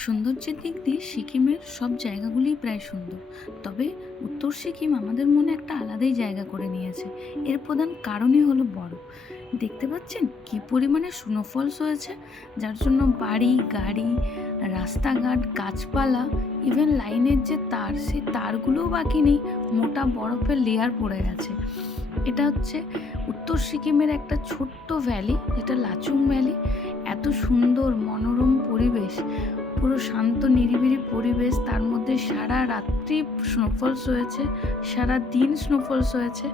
সৌন্দর্যের দিক দিয়ে সিকিমের সব জায়গাগুলিই প্রায় সুন্দর, তবে উত্তর সিকিম আমাদের মনে একটা আলাদাই জায়গা করে নিয়েছে। এর প্রধান কারণই হলো বরফ। দেখতে পাচ্ছেন কী পরিমাণে স্নোফলস হয়েছে, যার জন্য বাড়ি গাড়ি, রাস্তাঘাট, গাছপালা, ইভেন লাইনের যে তার, সেই তারগুলোও বাকি নেই, মোটা বরফের লেয়ার পড়ে গেছে। এটা হচ্ছে উত্তর সিকিমের একটা ছোট্ট ভ্যালি, যেটা লাচুং ভ্যালি। এত সুন্দর মনোরম পরিবেশ, পুরো শান্ত নিরিবিলি পরিবেশ, তার মধ্যে সারা রাত্রি স্নোফলস হয়েছে, সারা দিন স্নোফলস হয়েছে।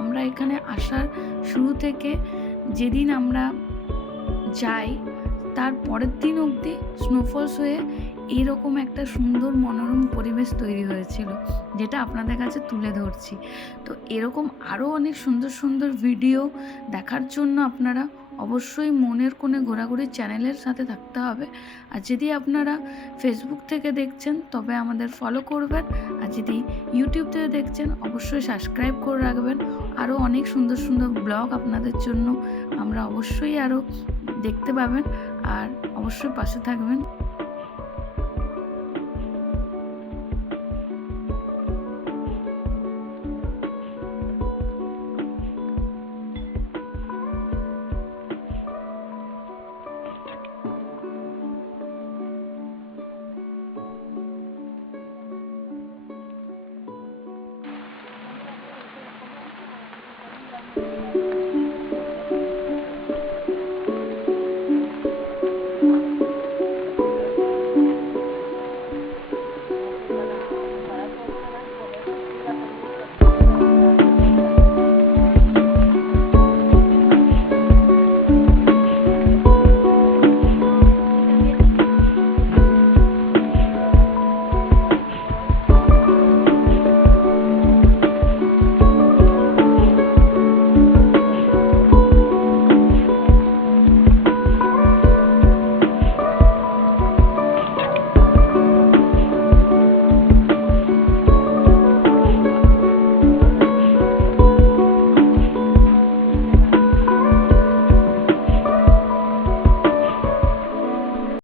আমরা এখানে আসার শুরু থেকে যেদিন আমরা যাই তার পরের দিন অবধি স্নোফলস হয়ে এইরকম একটা সুন্দর মনোরম পরিবেশ তৈরি হয়েছিল, যেটা আপনাদের কাছে তুলে ধরছি। তো এরকম আরও অনেক সুন্দর সুন্দর ভিডিও দেখার জন্য আপনারা অবশ্যই মনের কোণে ঘোরাঘুরি চ্যানেলের সাথে থাকতে হবে। আর যদি আপনারা ফেসবুক থেকে দেখছেন তবে আমাদের ফলো করবেন, আর যদি ইউটিউব থেকে দেখছেন অবশ্যই সাবস্ক্রাইব করে রাখবেন। আরও অনেক সুন্দর সুন্দর ব্লগ আপনাদের জন্য আমরা অবশ্যই আরও দেখতে পাবেন, আর অবশ্যই পাশে থাকবেন।